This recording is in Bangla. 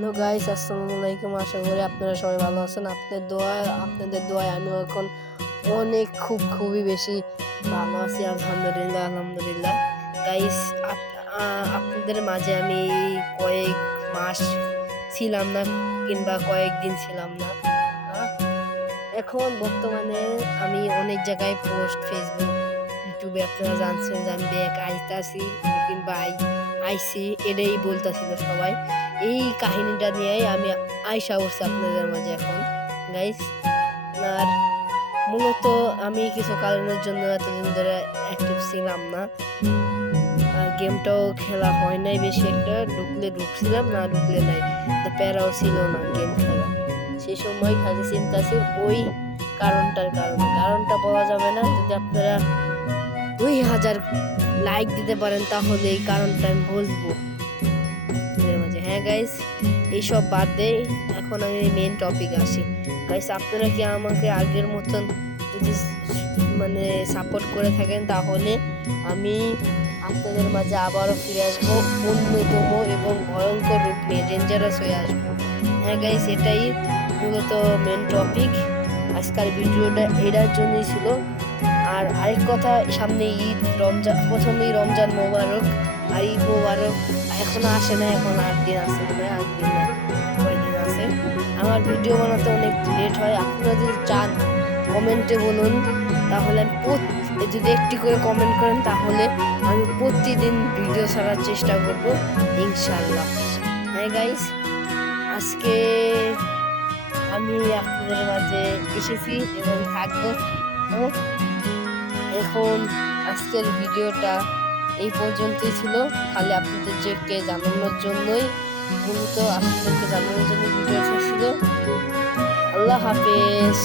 হ্যালো গাইস, আসসালামু আলাইকুম। আশা করি আপনারা সবাই ভালো আছেন। আপনাদের দোয়ায় আমিও এখন খুবই বেশি ভালো আছি। আলহামদুলিল্লাহ গাইস, আপনাদের মাঝে আমি কয়েক মাস ছিলাম না, কিংবা কয়েকদিন ছিলাম না। আহ, এখন বর্তমানে আমি অনেক জায়গায় পোস্ট, ফেসবুক, ইউটিউবে আপনারা জানছেন যে আমি ব্যাক আইতাছি, কিংবা আইসি, এটাই বলতেছিল সবাই। এই কাহিনীটা নিয়েই আমি আয়সা করছি আপনাদের মাঝে এখন গাইস। আর মূলত আমি কিছু কারণের জন্য এতদিন ধরে অ্যাক্টিভ ছিলাম না, গেমটাও খেলা হয় নাই বেশি একটা। ঢুকছিলাম, না ঢুকলে নাই, তো প্যারাও ছিল না গেম খেলা। সেই সময় খালি চিন্তা ছিল ওই কারণটা বলা যাবে না। যদি আপনারা 2000 লাইক দিতে পারেন তাহলে এই কারণটা আমি বলবো আপনাদের মাঝে। হ্যাঁ গাইস, এইসব বাদ দেই, এখন আমি মেন টপিক আসি। গাইস, আপনারা কি আমাকে আগের মতন যদি সাপোর্ট করে থাকেন, তাহলে আমি আপনাদের মাঝে আবারও ফিরে আসবো অন্যতম এবং ভয়ঙ্কর রূপ নিয়ে, ডেঞ্জারাস হয়ে আসবো। হ্যাঁ গাইস, এটাই মূলত মেন টপিক। আজকাল ভিডিওটা এটার জন্যই ছিল। আর আরেক কথা, সামনে ঈদ, প্রথমেই রমজান মোবারক। আর ঈদ মোবারক এখনো আসে না, এখন 8 দিন আছে, মনে হয় 8 দিন না কয়দিন আছে। আমার ভিডিও বানাতে অনেক লেট হয়। আপনারা যদি চান কমেন্টে বলুন, তাহলে আমি যদি একটি করে কমেন্ট করেন তাহলে আমি প্রতিদিন ভিডিও ছাড়ার চেষ্টা করব ইনশাল্লাহ। হ্যাঁ গাইস, আজকে আমি আপনাদের মাঝে এসেছি এবং থাকবো। এখন আজকের ভিডিওটা এই পর্যন্তই ছিল, খালি আপনাদেরকে জানানোর জন্যই, মূলত আপনাদেরকে জানানোর জন্য ভিডিওটা ছিল। আল্লাহ হাফেজ।